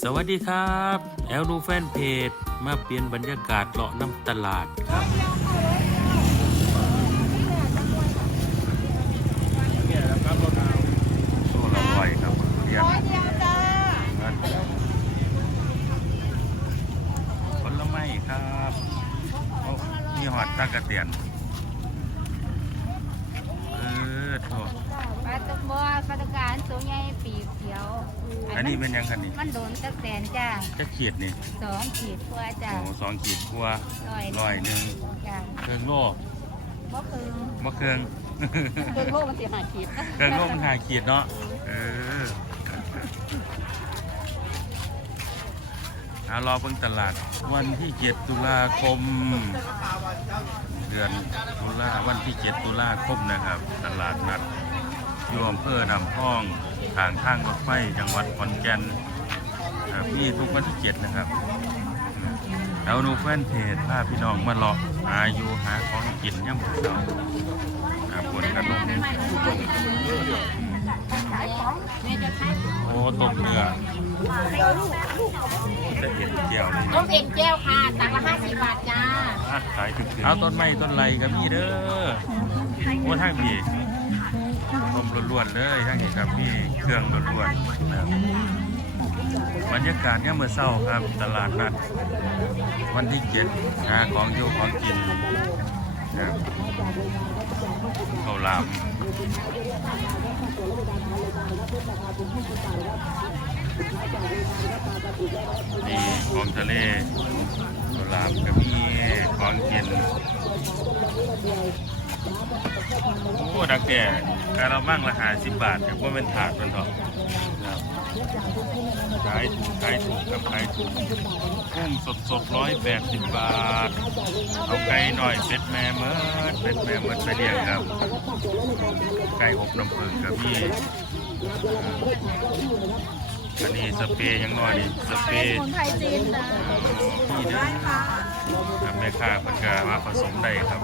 สวัสดีครับแอลดูแฟนเพจมาเปลี่ยนบรรยากาศเลาะน้ำตลาดครับเนี่ยครับรถเอาโซลาไวครับเรียนร้อยเดียวจ้าผลไม้ครับโอ้มีหอดตะกะเตียน เออโทษ ปลาตะบัวปลาตะการตัวใหญ่ปีกเขียว อั นนี้เป็นยังกันนี่มันโดนตะแสนจ้าจะขีดนี่สองขีดตัวจ้าโอ้สองขีดกลัวาร้อยร้อยหนึ่งจ้าเครื่องโลบ่คือมะเครื่องเครื่องโลกมันสิหาขีดเครื่องโลมันหาขีดเนาะเออเอารอเบิ่งตลาดวันที่ 7 ตุลาคม เดือนตุลาวันที่ 7 ตุลาคมนะครับ ตลาดนัดอยู่อำเภอนำพ้อง ทางทางรถไฟจังหวัดขอนแก่นครับมีทุกวันที่7นะครับเอาดูแฟนเพจพาพี่น้องมาเลาะหาอยู่หาของกินย่ำหมูเสาหาผลกระนมโอ้ตกเรือจะเห็นเจียวนี่ต้มเอ็นแก้วค่ะตักละห้าสิบบาทจ้าขายถึงเอาต้นไม้ต้นไรก็มีเด้อโอ้ทางพี่ นมล้วนๆเลยทางนี้ครับมีเครื่องล้วนๆนะครับบรรยากาศเนี่ยามมื่อเช้าครับ ตลาดนัด วันที่เจ็ดหาของอยู่ของกินนะครับข้าวหลามมีของทะเลกุหลาบก็มีของกิน โอ้ดักแก่การเรามั่งละหาสิบบาทแต่ว่าเป็นถาดมันเถอะครับขายถูกขายถูกกับขายถูกกุ้งสดสดร้อยแปดสิบบาท เอาไก่หน่อยเป็ดแม่เมิดเป็ดแม่เมิดไปเลี้ยงครับ ไก่อบน้ำผึ้งกับมีอันนี้สเปรย์ยังน้อยนี่สเปรย์คนไทยจีนจ้านี่เด้อค รับแม่ค้าเพิ่นก็มาผสมได้ครับ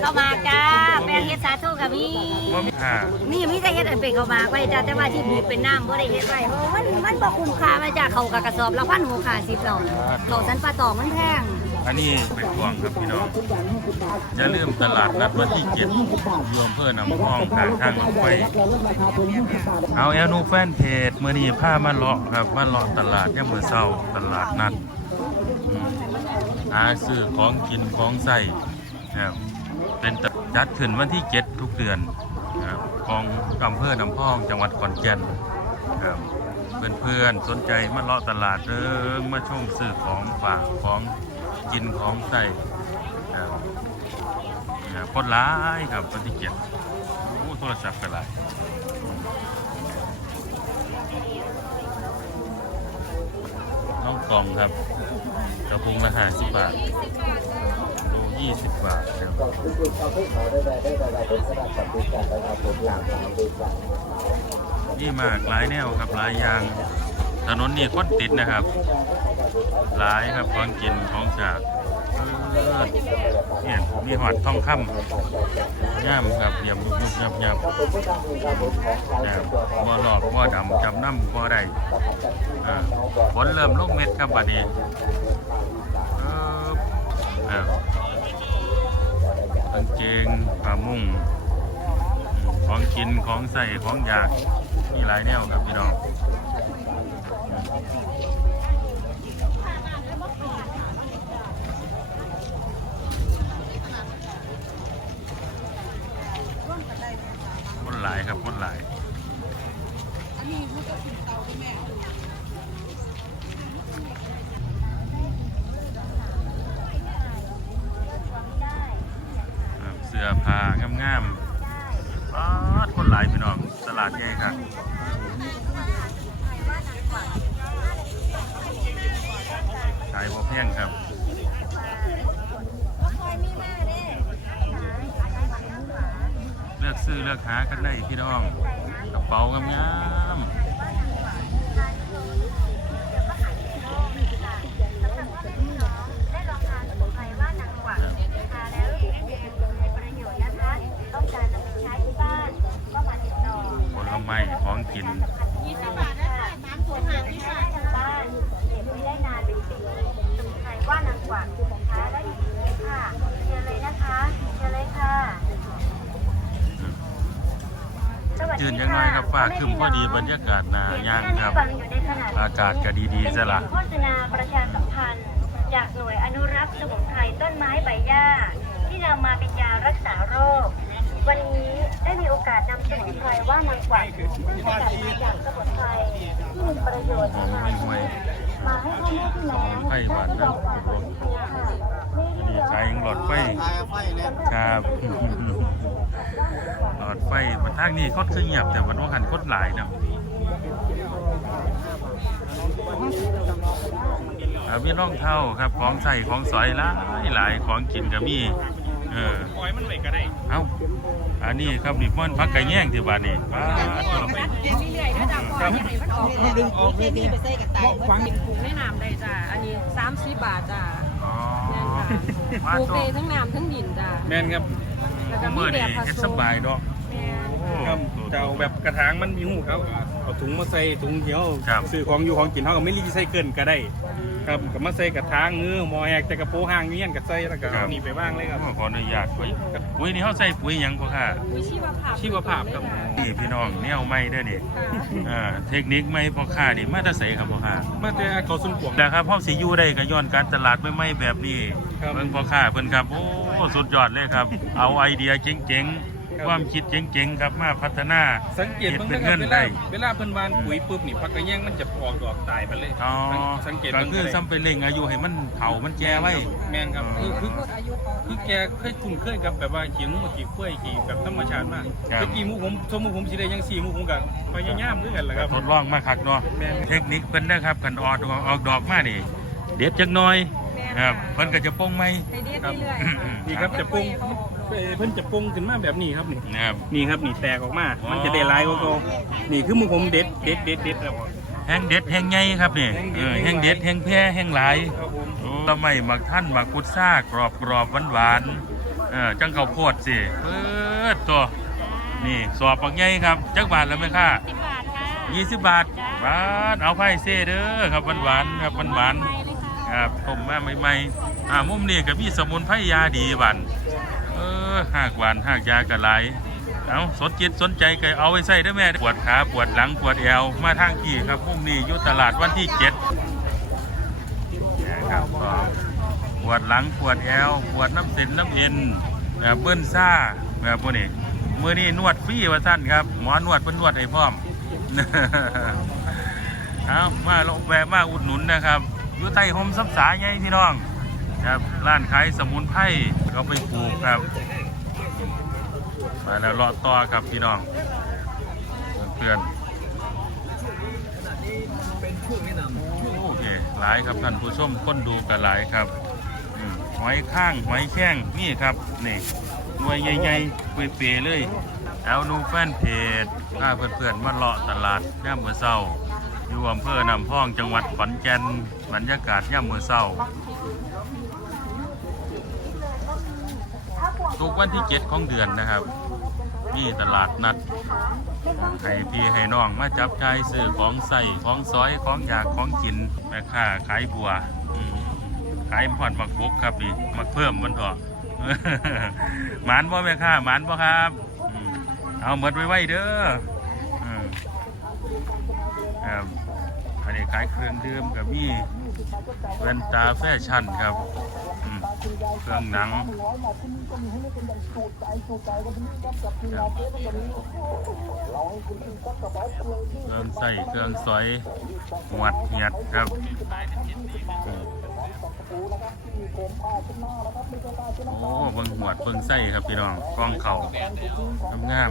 เข้ามาจ้าแป้งเฮ็ดสาธุกับมีว่ามีค่ะนี่มีแต่เฮ็ดอันเป็นเข้ามาไว้จ้าแต่ว่าที่บีบเป็นน้ำบ่ได้เฮ็ดไว้เพราะว่ามันมันบ่คุ้มค่ามาจ้าเขากับกระสอบละพันหัวขาสิบเราเราสันปลาตองมันแพง อันนี้เป็นพวงครับพี่น้องอย่าลืมตลาดนัดวันที่เจ็ดอยู่อำเภอนำพองทางทางรถไฟเอาแอนูแฟนเพจเมื้อนี้พามาเลาะครับมาเลาะตลาดยามมื้อเช้าตลาดนัดมหาซื้อของกินของใส่นะเป็นจัดขึ้นวันที่เจ็ดทุกเดือนครับของอำเภอนำพองจังหวัดขอนแก่นครับเพื่อนๆสนใจมาเลาะตลาดเด้อมาชมซื้อของฝากของ กินของใส่ครับนรับคนร้ายครับวันที่เจ็ดโอ้โทรศัพท์ก็หลายน้องกล่องครับกระพุงละห้าสิบบาทโลยี่สิบบาทครับนี่มากหลายแนวครับหลายอย่าง ถนนนี่คนติดนะครับ หลายครับของกินของฉากเนี่ยมีหอดทองคำย่ามครับเดี่ยมยุบยุบยับยับนะครับบ่หลอกบ่ดำจำน้ำบ่ได้อ่าฝนเริ่มลงเม็ดครับบัดนี้อออ่ากางเกงผ้ามุ่ง ของกินของใส่ของอยากมีหลายแนวครับพี่น้อง คนหลายครับคนหลาย ครับฟ้าครึมพอดีบรรยากาศหนาย่างครับฟังอยู่ในขณะนี้อากาศก็ดีๆซะละโฆษณาประชาสัมพันธ์ จากหน่วยอนุรักษ์สมุนไพรต้นไม้ใบหญ้า ที่นำมาเป็นยารักษาโรค วันนี้ได้มีโอกาสนำสมุนไพรว่านางกวักซึ่งสกัดมาจากสมุนไพรที่มีประโยชน์อ๋อมาไม่ห่วยมาให้พ่อแม่พี่น้องไฟหวานนะนี่ขายหลอดไฟครับหล อดไฟมาทางนี้คดคือเงียบแต่วันว่าหันคดหลายนาะอ่ามีรองเท้าครับของใส่ของสอยหลายหลายของกินก็มีเออปล่อยมันไว้ก็ได้เอ้าอันนี้ครับนี่ม่อนพักไก่แย่งที่บ้านนี่ว้าตัวดึงออกเลยทีไปใส่กับตายฟังปลูกในน้ำได้จ้ะอันนี้สามสิบาทจ้ะอ๋อแม่นค่ะมาปลูกตัได้วทั้งน้ำทั้งดินจ้ะแม่นครับแล้วก็มีแบบผเฮ็ดสบายดอก จะเอาแบบกระถางมันมีหูครับเอาถุงมาใส่ถุงเดียวครับซื้อของอยู่ของกินเขาก็ไม่รีไซเคิลก็ได้ ครับก็มาใส่กระถางมือหมอแอกแต่กระโปรงห่างเงี้ยนก็ใส่แล้วก็เอานี่ไปว่างเลยครับขออนุญาตปุ๋ยปุ๋ยนี่เขาใส่ปุ๋ยหยังพ่อค่ะปุ๋ยชีวภาพชีวภาพครับนี่พี่น้องแนวไม่ได้อนี่ค่ะอ่าเทคนิคไม่พ่อค้านี่มาแตาใสครับพ่อค้ามาแต่เขาสุนขวง นะครับพ่อสิอยู่ได้ก็ย้อนการตลาดไม่ไม่แบบนี้ครับเบิ่งพ่อค้าเพิ่นครับ โอ้ สุดยอดเลยครับ เอาไอเดียเจ๋งครับๆ ความคิดเจ๋งๆครับมาพัฒนาสังเกตฮ็ดเบิ่งเป็นนะครัเงิบนเวลาได้เวลาเพิ่นวานปุ๋ยปุ๊บนี่พักกระแยงมันจะออกดอกตายไปเลยอ๋อสังเกตก็เบิ่งคือได้ซ้ำไปเร่งอายุให้มันเฒ่ามันแก่ไว้ แม่นครับอ๋คืออคือลดอายุเขาคือแกเคยคุ้นเคยกับแบบว่าขี่งูขี่กล้วยขี่แบบธรรมชาติมากครับ แต่กี่หมูผมสมมุติผมสิได้ยังสี่หมูผมก็พยายามด้วยกันแหละครับ ทดลองมาคักเนาะแม่นเทคนิคเพิ่นนะครับกันออกดอกออกดอกมานี่เด็ดจักหน่อยแม่นครับค่ะเพิ่นก็จะป้องไหมให้เด็ดเรื่อยๆค่ะนี่ครับจะปรุง เอ่อเพิ่นจะปรุงขึ้นมาแบบนี้ครับนี่นะครับ นี่ครับนี่แตกออกมาอ๋อมันจะได้ลายกว่าเก่านี่คือหมูผมเด็ดเด็ดเด็ดเด็ดแล้วแห้งเด็ดแห้งใหญ่ครับนี่เออแห้งเด็ดแห้งแพร่แห้งหลายครับผมโอ้ละไม่หมักท่านหมักพุทซ่ากรอบกรอบหวานหวานๆเออจังข้าวโพดสิเปิดตัวนี่สอบปักใหญ่ครับ จักบาทแล้วไหมค่ะ10บาทค่ะยี่สิบบาทบาทเอาไผ่เซ่เด้อครับหวานหวานๆครับหวานหวานๆ ครับต้มมาใหม่ๆอ่ามุมนี้ก็มีสมุนไพรยาดีหวาน เออหากหวานหากยากระไรเอาสนจิตสนใจก็เอาไว้ใส่เด้แม่ปวดขาปวดหลังปวดแอวมาทางที่ครับมุมนี้อยู่ตลาดวันที่เจ็ดนะครับก็ปวดหลังปวดแอวปวดน้ำเส้นน้ำเอ็นแบบเบิ้นซ่าแบบพวกนี้มือนี้นวดฟรีว่าท่านครับหมอนวดเพิ่นนวดให้พร้อมเอามาลงแวะมาอุดหนุนนะครับอยู่ใต้โฮมซับสาไงพี่น้องครับร้านขายสมุนไพร ก็ไปปลูกครับ มาแล้วเลาะต่อครับพี่น้อง เพื่อนโอเคหลายครับท่านผู้ชมคนดูกันหลายครับอืมหอยข้างหอยแข้งนี่ครับนี่หน่วยใหญ่ๆเปรย์ๆเลยเอานูแฟนเพจพาเพื่อนๆมาเลาะตลาดย่ามมือเศร้า อยู่อำเภอนำพองจังหวัดขอนแก่นบรรยากาศย่ามมือเศร้า กวันที่เจ็ดของเดือนนะครับนี่ตลาดนัดให้พี่ให้น้องมาจับจ่ายซื้อของใส่ของซอยของอยากของกินแม่ค้าขายบัวขายหอดมักบกครับนี่มักเพิ่มมันเถอะหมานบ่แม่ค้าหมานบ่ครับเอาเหมดไว้ไว้เด้ออันนี้ขายเครื่องดื่มกับมีแว่นตาแฟชั่นครับ เครื่องหนังเครื่องใส่เครื่องสอยหวดเหียดครับโอ้เบิ่งหวดเบิ่งไส้ครับพี่น้องกล้องเขางาม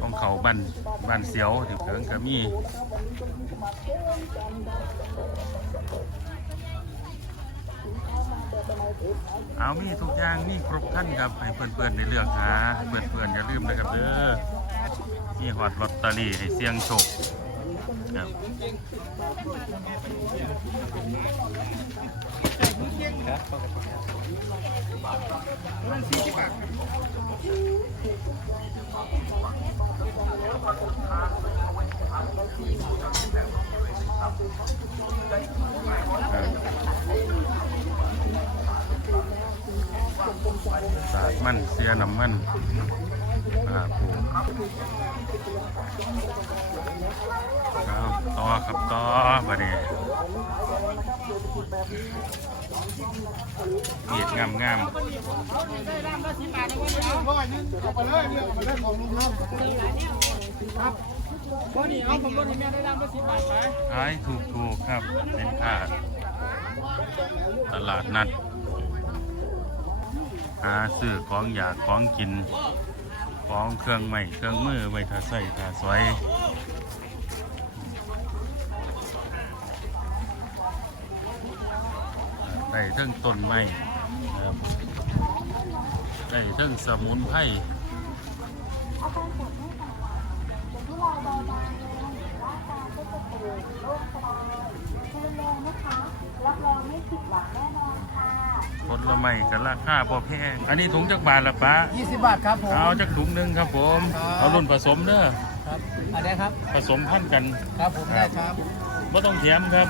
กล้องเขาบันบันเสียวถึงเกิงกระมี เอามีทุกอย่างมีครบท่านครับให้เพื่อนๆในเลือกหาเพื่อนๆอย่าลืมนะครับเด้อมีหอดลอตเตอรี่ให้เสี่ยงโชคครับครับ มันเสียน้ำมันอ่าปูเอาต่อครับต่อบัดนี้มีดงามงามขายถูกถูกครับเป็นค่าตลาดนัด หาซื้อของอยากของกินของเครื่องใหม่เครื่องมือไว้ทาใส่ทาสวยได้เทั้งต้นไม้นะครับได้ทั้งสมุนไพร ผลไม้กันราคาพอแพงอันนี้ถุงจักบาทละป้า20 บาทครับผม เอาจักถุงหนึ่งครับผม ครับ เอารุ่นผสมเด้อครับอันนี้ครับ ผสมพันธุ์กันครับผมได้ครับ ไม่ต้องเทียมครับ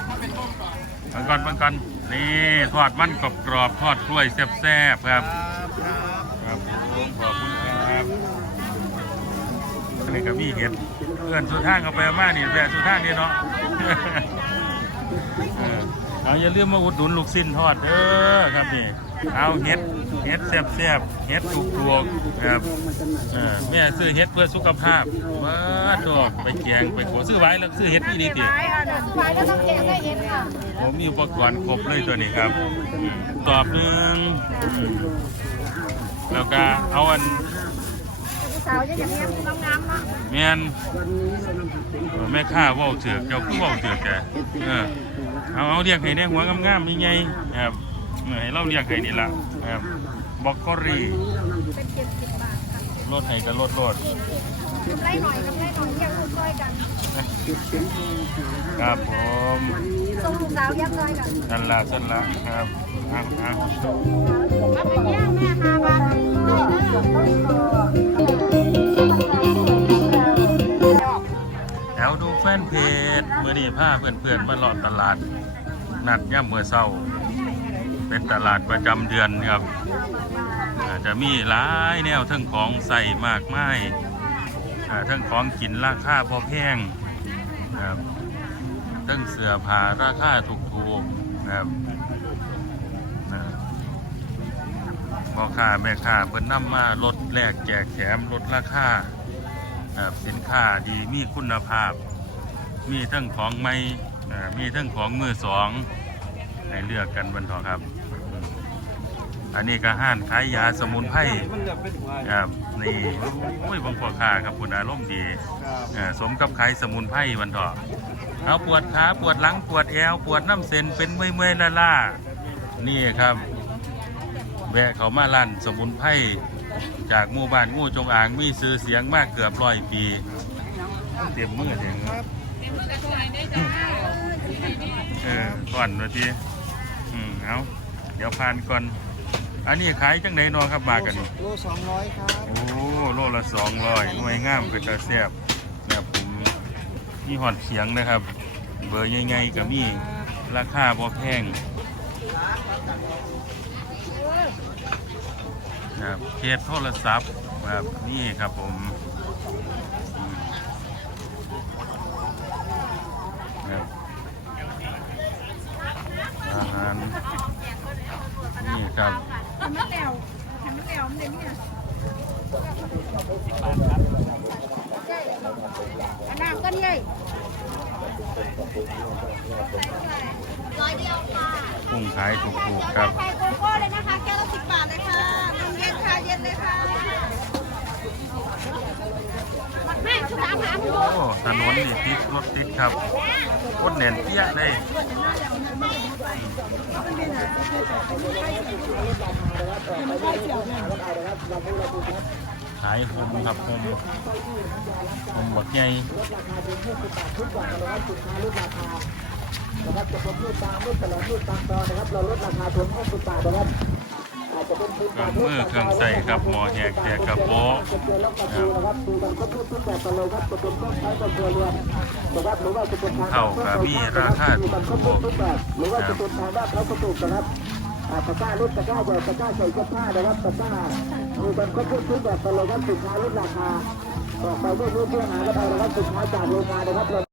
มาก่อนมาก่อนนี่ทอดมันกรอบกรอบๆทอดกล้วยแซ่บๆครับ ครับผมขอบคุณครับอันนี้ก็มีเห็ดเพื่อนสุดทางเอาไปเอามานี่แวะสุดทางนี่เนาะ เออเอาอย่าลืมมาอุดหนุนลูกสิ้นทอดเด้อครับนี่ เอาเห็ดเห็ดแซ่บๆเห็ดถูกลวกๆครับเออแม่ซื้อเห็ดเพื่อสุขภาพว้าดอกไปแกงไปโขซื้อไว้แล้วซื้อเห็ดนี่ดีติ ไปแล้วต้องเก็บได้เห็นค่ะผมมีอุปกรณ์ครบเลยตัวนี้ครับ ตอบหนึ่งแล้วก็เอาอันผู้สาวจะอย่างนี้งามๆเนาะแม่นเออแม่ค้าเว่าเถือกเจ้าผู้เว่าเถือกแกเออเอาเอาเรียกให้ในหัวงามๆมีไงครับ เออให้เราเรียกให้นี่ละครับบอกกอรี่เป็นเจ็ดสิบบาทค่ะรถให้ก็รถรถกำไรหน่อยกำไรหน่อยแยกลูกซอยกันครับผมส่งลูกสาวแยกซอยกันนั่นละสั่นละครับเอาเอาเอาไปแย่งแม่ห้าบาทแถวดูแฟนเพจเมื่อนี้พาเพื่อนๆมาเลาะตลาด นัดย่ำเมื่อเศร้า เป็นตลาดประจำเดือนครับอาจะมีหลายแนวทั้งของใส่มากมายอ่ทั้งของกินราคาพอแพงครับทั้งเสื้อผ้าราคาถูกๆนะครับพ่อค้าแม่ค้าเพิ่นนำมาลดแลกแจกแถมลดราคาครับสินค้าดีมีคุณภาพ มีทั้งของใหม่มีทั้งของมือสองให้เลือกกันบนทอครับ อันนี้ก็ห้านขายยาสมุนไพรครับนี่โอ้ยบางพ่อค้าครับคุณอารมณ์ดีเอ่อสมกับขายสมุนไพรวันเถอะเอาปวดขาปวดหลังปวดแอวปวดน้ำเส้นเป็นเมื่อยๆล่าๆนี่ครับ แวะเขามาลั่นสมุนไพรจากหมู่บ้านงูจงอางมีซื้อเสียงมากเกือบร้อยปีเต็มมือเต็มมือเออก่อนว่าทีอืมเอาเดี๋ยวผ่านก่อน อันนี้ขายจังไหนนอครับมากันนี่โล200ครับ โอ้โลละสองร้อยหน่วยงามเป็นตาแซ่บนะครับผมมีหอดเขียงนะครับ เบอร์ใหญ่ๆก็มีราคาบ่แพงนะครับเคสโทรศัพท์แบบนี่ครับผมอืมครับอาหารนี่ครับ ทำไม่แล้วทำไม่แล้วมันเลยเนี่ยอันน้ำก็นี่ ร้อยเดียวค่ะ กุ้ง ขายถูกๆครับไทยโกโก้เลยนะคะ แก้วละสิบบาทเลยค่ะนมเย็นค่ะเย็นเลยค่ะแม่ชุดอาหารคุณโอ้ถนนนี่ติดรถติดครับคนแน่นเปี้ยเลยขายผมครับผมผมบักใหญ่ มือเครื่องใส่ครับหมอแหกแจกกระโปะครับเข่ากับมีราคาถูกๆครับตะกร้าลดตะกร้าใหญ่ตะกร้าใส่เสื้อผ้านะครับตะกร้ามีกันก็พูดทุกแบบไปเลยครับสินค้าลดราคาบอกไปเรื่อยๆเพื่อหากันไปนะครับสินค้าจากโรงงานนะครับ